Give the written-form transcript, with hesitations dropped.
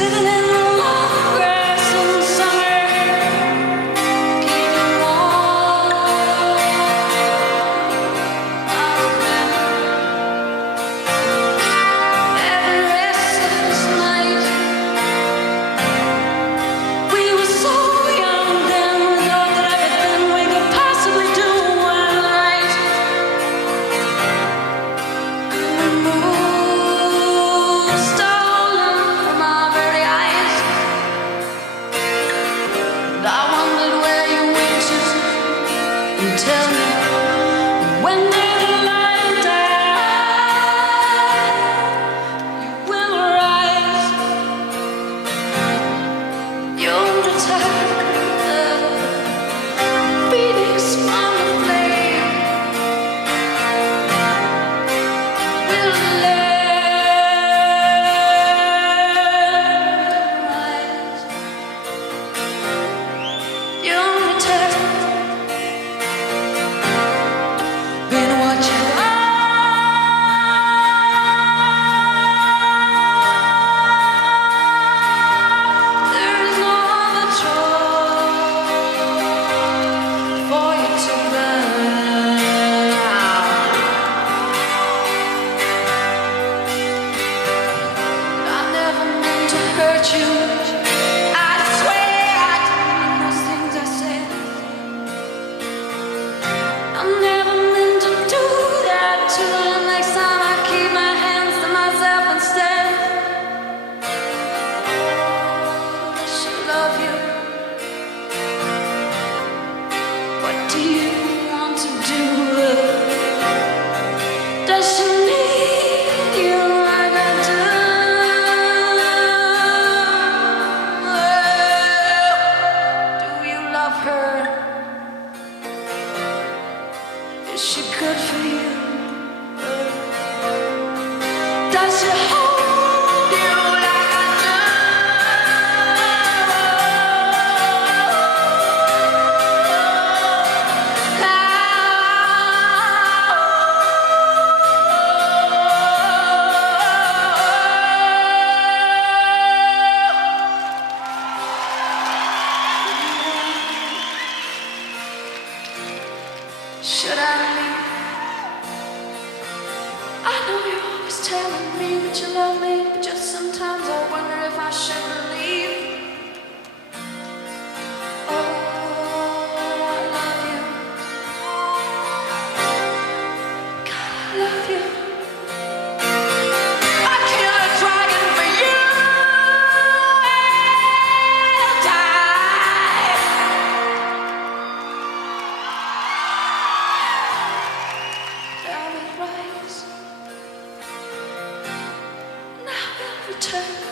sitting in the long grass in summer, keeping warm. Every restless night, we were so young then, we thought that everything we could possibly do was right. We moved stolen from our very eyes. And I wondered where you went to, and tell me, when did the light die? You will rise, you'll return the beatings from the flame. Will rise, you'll return. Been watching there is no other choice for you to burn out. I never meant to hurt you. I swear I didn't mean those things I said. I never meant to do that to you. Next time I keep my hands to myself instead. Does she love you? What do you want to do? Does she need you like I do? Do you love her? Is she good for you? Does she hold you like I do? Should I leave? I know you're always telling me that you love me, but just sometimes I wonder if I should believe. Oh, I love you. God, I love you. I kill a dragon for you. I'll die. Thou will rise, and I will return.